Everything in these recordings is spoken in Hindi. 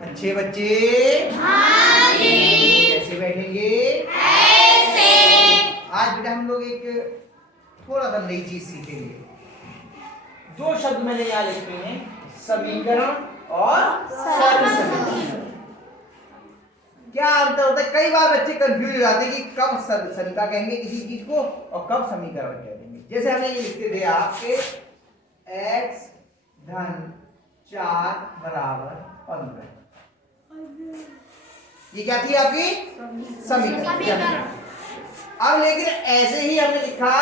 अच्छे बच्चे हाँ जी। कैसे बैठेंगे? ऐसे। आज बेटा हम लोग एक थोड़ा सा नई चीज सीखेंगे। दो शब्द मैंने यहाँ लिखे हैं, समीकरण और सर्व समीकरण। क्या अंतर होता है? कई बार बच्चे कंफ्यूज हो जाते हैं कि कब सर्व समीकरण कहेंगे किसी चीज को और कब समीकरण कह देंगे। जैसे हमने ये लिखते थे आपके x धन 4 बराबर 15। ये क्या थी आपकी समीकरण। अब लेकिन ऐसे ही हमने लिखा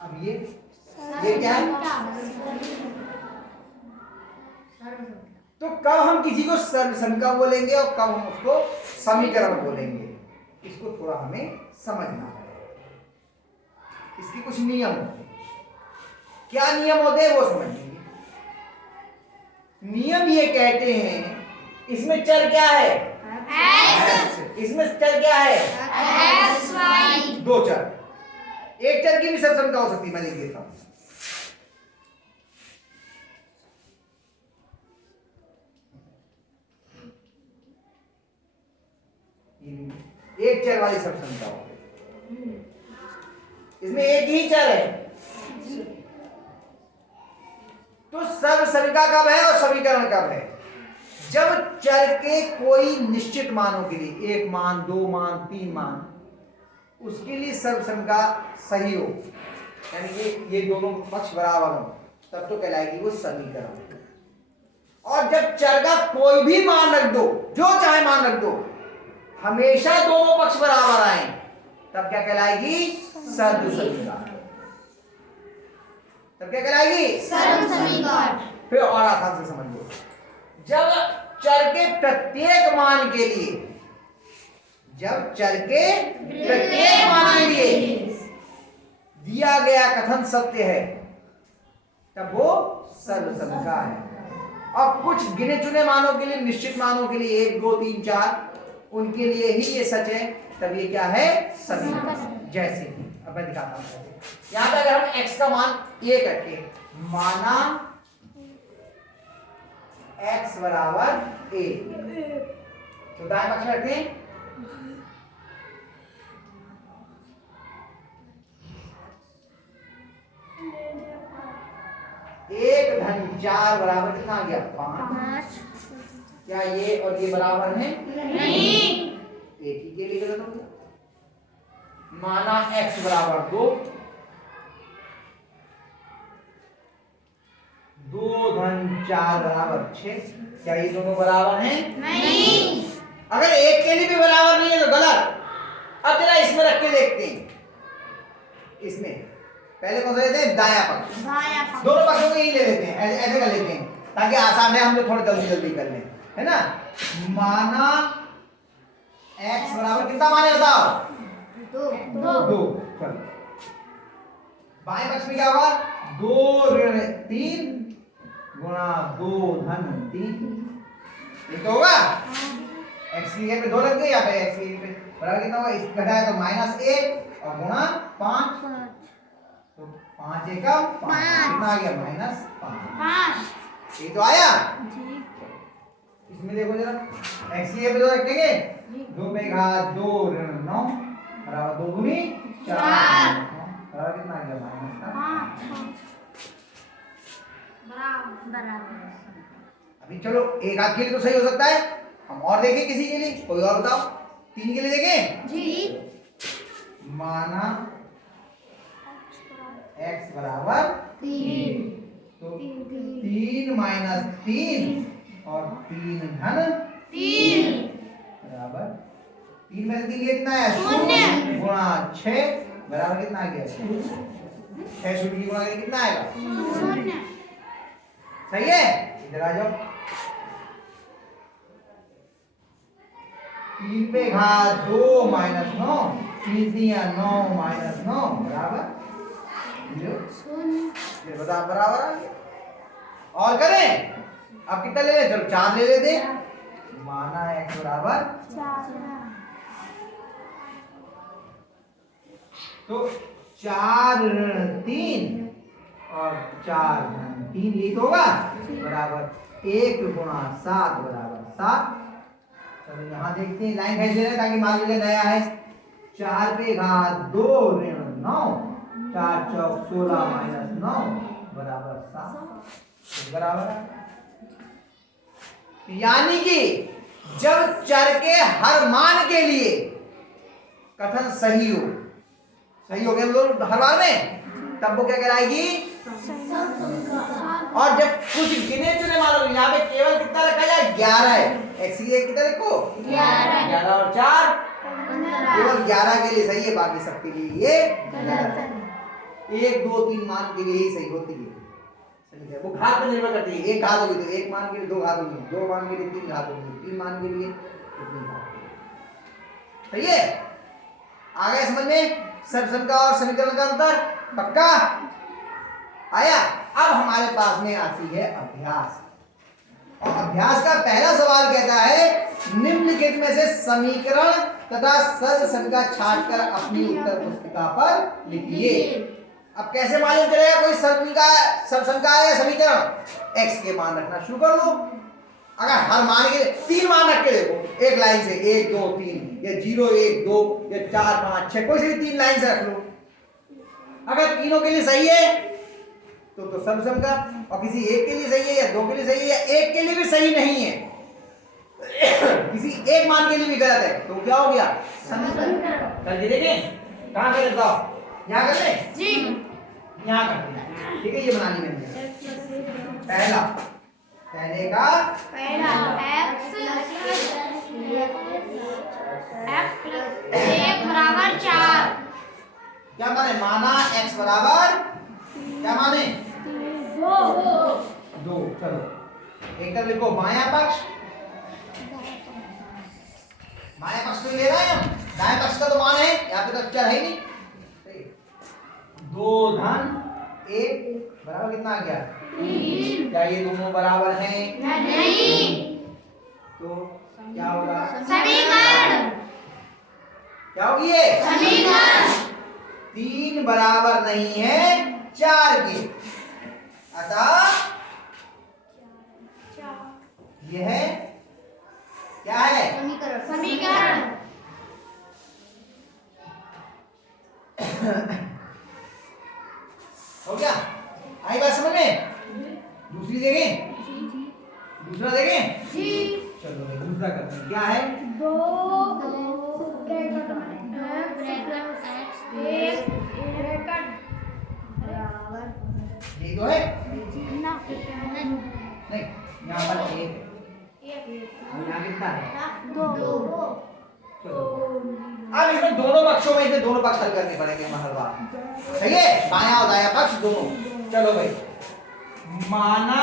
अब ये क्या है? तो कब हम किसी को सर्व समीकरण बोलेंगे और कब हम उसको समीकरण बोलेंगे, इसको थोड़ा हमें समझना है। इसके कुछ नियम होते हैं। क्या नियम होते हैं वो समझेंगे। नियम ये कहते हैं, इसमें चर क्या है? x। इसमें चर क्या है? x, y। दो चर। एक चर की भी सर्व समीकरण हो सकती है, मैं लिख देता हूं। एक चर वाली सर्व समीकरण, इसमें एक ही चर है। तो सर्व समीकरण कब है और समीकरण कब है? जब चर के कोई निश्चित मानों के लिए, 1 मान, 2 मान, 3 मान, उसके लिए सर्व समीकरण सही हो, यानी ये दोनों पक्ष बराबर हो, तब तो कहलाएगी वो समीकरण। और जब चर का कोई भी मान रख दो, जो चाहे मान रख दो, हमेशा दोनों पक्ष बराबर आए, तब क्या कहलाएगी? सर्व समीकरण। तब क्या कहलाएगी? सर्व समीकरण। फिर और आसान से समझ लो, जब चर के प्रत्येक मान के लिए, जब चर के प्रत्येक मान के लिए दिया गया कथन सत्य है, तब वो सर्व समीकरण है। और कुछ गिने चुने मानों के लिए, निश्चित मानों के लिए 1, 2, 3, 4, उनके लिए ही ये सच है, तब ये क्या है? समीकरण। जैसे अब मैं दिखाता हूं। यहां पे अगर हम x का मान ये करके माना x बराबर a, तो दाएं पक्ष में रखते हैं 1 धन 4 बराबर कितना आ गया? 5। क्या ये और ये बराबर है? नहीं। एक ही के लिए गलत हो गया। माना x बराबर 2, 2 धन 4 बराबर 6। क्या ये दोनों बराबर हैं? नहीं। अगर एक के लिए भी बराबर नहीं है तो गलत। अब जरा इसमें रख के देखते हैं। इसमें पहले कौन सा लेते हैं? दाया पक्ष। दोनों पक्षों को यही ले लेते हैं, ऐसे कर लेते हैं ताकि आसान है, हम लोग थोड़ा जल्दी जल्दी कर लें, है ना। माना x बराबर कितना माने बताओ? 2। चलो बाएं पक्ष में क्या होगा? 2 ऋण 3 गुणा 2 धन 3, ये तो होगा। x की जगह पे 2 रख गए, यहाँ पे x की जगह पे बराबर कितना होगा? इस घटाया तो -1 और गुणा 5, तो 5 एकम 5, कितना आ गया? -5। ये तो आया। इसमें देखो जरा, x की जगह पे 2 रखेंगे, 2 पे घात 2 ऋण 9 बराबर 2 दूनी 4 बराबर कितना आ गया? -5। अभी चलो एक आध के लिए तो सही हो सकता है, हम और देखें किसी के लिए, कोई और बताओ। 3 के लिए देखें जी। माना x बराबर 3, तो 3 माइनस 3 और 3 धन 3 बराबर 3 में से 3 कितना है? 0 गुणा 6 बराबर कितना आ गया? 6 शून्य की गुणा करें कितना आएगा? 0। सही है। इधर आ जाओ, 3 पे घात 2 माइनस 9, 3 दिया 9 माइनस 9 बराबर 0। ये बता बराबर आ गया। और करें, अब कितना ले लें? चलो 4 ले लेते हैं। माना x बराबर तो 4 ऋण 3 और 4 धन 3 यही तो होगा बराबर 1 गुणा 7 बराबर 7। चलो यहाँ देखते हैं लाइन खींच ले रहे हैं ताकि मान लीजिए नया है 4 पे घात 2 ऋण 9 4 चौक 16 माइनस 9 बराबर 7 बराबर है। यानी कि जब चर के हर मान के लिए कथन सही हो गया लोग हर बार में तब वो क्या कहलाएगी और जब कुछ गिने चुने मानो यहाँ पे केवल कितना रखा जाए 11 है x कितना लिखो 11 और 4 केवल 11 के लिए सही है बाकी सबके लिए ये गलत है। 1 2 3 मान के लिए ही सही होती है वो घात पर निर्भर करती है। एक घात होगी तो एक मान के लिए 2 घात होगी 2 मान के लिए 3 घात होगी 3 मान के लिए कितनी घात सही है। आ गया समझ में सब का और समीकरण का अंतर पक्का आया। अब हमारे पास में आती है अभ्यास और अभ्यास का पहला सवाल कहता है निम्नलिखित में से समीकरण तथा सरल संख्या छांटकर अपनी उत्तर पुस्तिका पर लिखिए। अब कैसे मालूम चलेगा कोई सरल संख्या या समीकरण x के मान रखना शुरू कर दो। अगर हर मान के 3 मान रख के देखो एक लाइन से 1 2 3 या 0 1 2 या 4 5 6 कोई से भी 3 लाइन से रख लो। अगर तीनों के लिए सही है तो सब का और किसी एक के लिए सही है या 2 के लिए सही है या एक के लिए भी सही नहीं है किसी एक मान के लिए भी गलत है तो क्या हो गया समीकरण। करके देखें कहां करें बताओ यहां कर ले जी यहां कर दें ठीक है। ये बना ली मैंने पहले का x 1 बराबर 4 क्या माने माना x बराबर क्या माने 2 चलो एक तरफ लिखो बायां पक्ष तो ले रहे हैं हम दाएं पक्ष का तो मान है यहाँ पे तो अक्षर है ही नहीं 2 धन 1 बराबर कितना आ गया 3। क्या ये दोनों बराबर हैं नहीं तो क्या होगा समीकरण क्या होगी ये समीकरण 3 बराबर नहीं है 4 के अतः यह क्या है समीकरण हो गया आई बात समझ में। दूसरी देखें दूसरा देखें जी चलो भाई दूसरा करते हैं क्या है 2 यही तो है नहीं यहाँ पर 1 है यहाँ कितना है 2 अब इसमें दोनों पक्षों में इसे दोनों पक्ष हल करने पड़ेंगे हर बार सही है बायां और दायां पक्ष दोनों। चलो भाई माना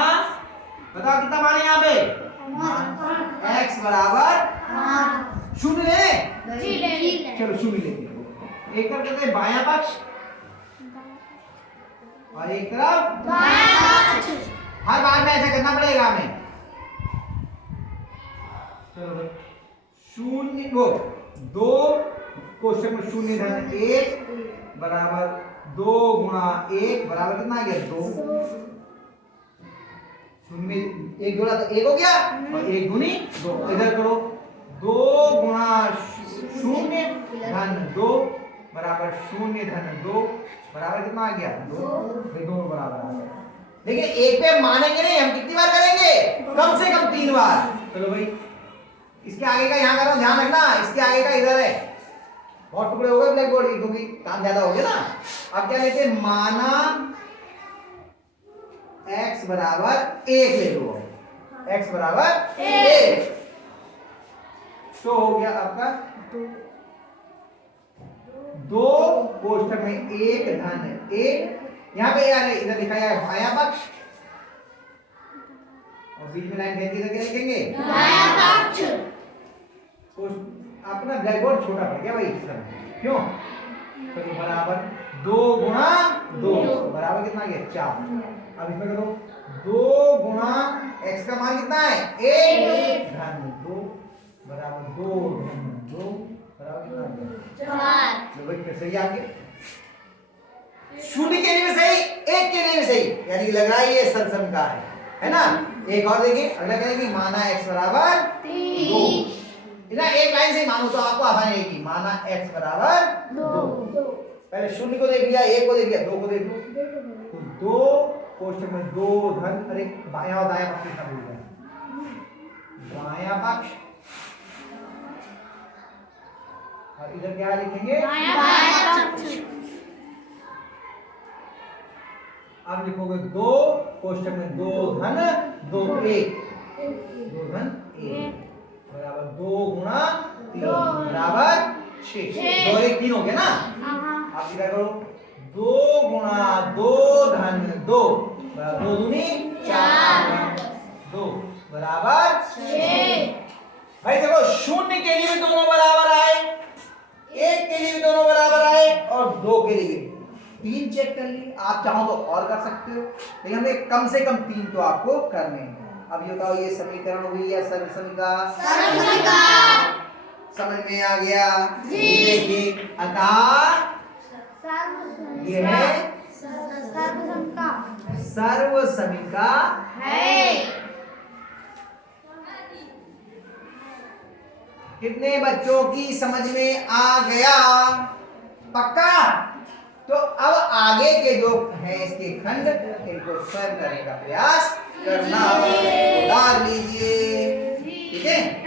बताओ कितना माने यहाँ पे x बराबर 0 ले चलो 0 लेते हैं एक तरफ कहते हैं बायां पक्ष और एक तरफ हर बार में ऐसा करना पड़ेगा हमें। चलो भाई 0 वो 2 क्वेश्चन में 0 धन 1 बराबर 2 गुणा 1 बराबर कितना आ गया 2 0 में 1 जोड़ा तो 1 हो गया और 1 गुनी 2 इधर करो 2 गुणा 0 धन 2 बराबर 0 धन 2 बराबर कितना आ गया 2 दोनों बराबर आ गया। देखिए एक पे मानेंगे नहीं हम कितनी बार करेंगे कम से कम 3 बार। चलो भाई इसके आगे का यहाँ करो ध्यान रखना इसके आगे का इधर है बहुत टुकड़े हो गए ब्लैक बोर्ड क्योंकि काम ज्यादा हो गया ना। अब क्या लेते हैं माना x बराबर 1 ले लो x बराबर 1 तो हो गया आपका 2 कोष्ठक में 1 धन 1 यहाँ पे यार इधर लिखा है बायां पक्ष और बीच में लाइन खींच के क्या लिखेंगे दायां पक्ष। अपना ब्लैक बोर्ड छोटा पड़ गया भाई इस तरह क्यों तो बराबर 2 गुणा 2 बराबर कितना गया 4। अब इसमें करो 2 गुणा x का मान कितना है 1 धन 2 फिर सही आ गया। शून्य के लिए भी सही, एक के लिए भी सही, यानी कि लग रहा है ये सरसम का है ना। एक और देखिए, अगला कहेंगे माना x बराबर 2। इतना एक लाइन से ही मानो तो आपको आसानी रहेगी। माना x बराबर 2। पहले शून्य को देख लिया, एक को देख लिया, दो को देख लो। तो 2 कोष्ठक में 2 धन, अरे बायां और दायां पक्ष का भूल गया, बायां पक्ष और इधर क्या लिखेंगे, दायां पक्ष। अब लिखोगे 2 कोष्ठक में 2 धन 2 1, 2 धन 1 बराबर 2 गुणा 3 बराबर 6। 2 और 1 3 हो गया ना। आप क्या करो, 2 गुणा 2 धन 2 बराबर 2 दूनी 4 2 बराबर 6। भाई देखो, शून्य के लिए भी दोनों बराबर आए, एक के लिए भी दोनों बराबर आए और 2 के लिए भी। 3 चेक कर लिए, आप चाहो तो और कर सकते हो, लेकिन हमने कम से कम 3 तो आपको करने हैं। अब ये बताओ, ये समीकरण हुई या सर्वसमिका? समझ में आ गया? देखिए, अतः ये है सर्वसमिका है। कितने बच्चों की समझ में आ गया? पक्का? तो अब आगे के जो है इसके खंड, इनको स्वयं करने का प्रयास करना, उतार लीजिए, ठीक है।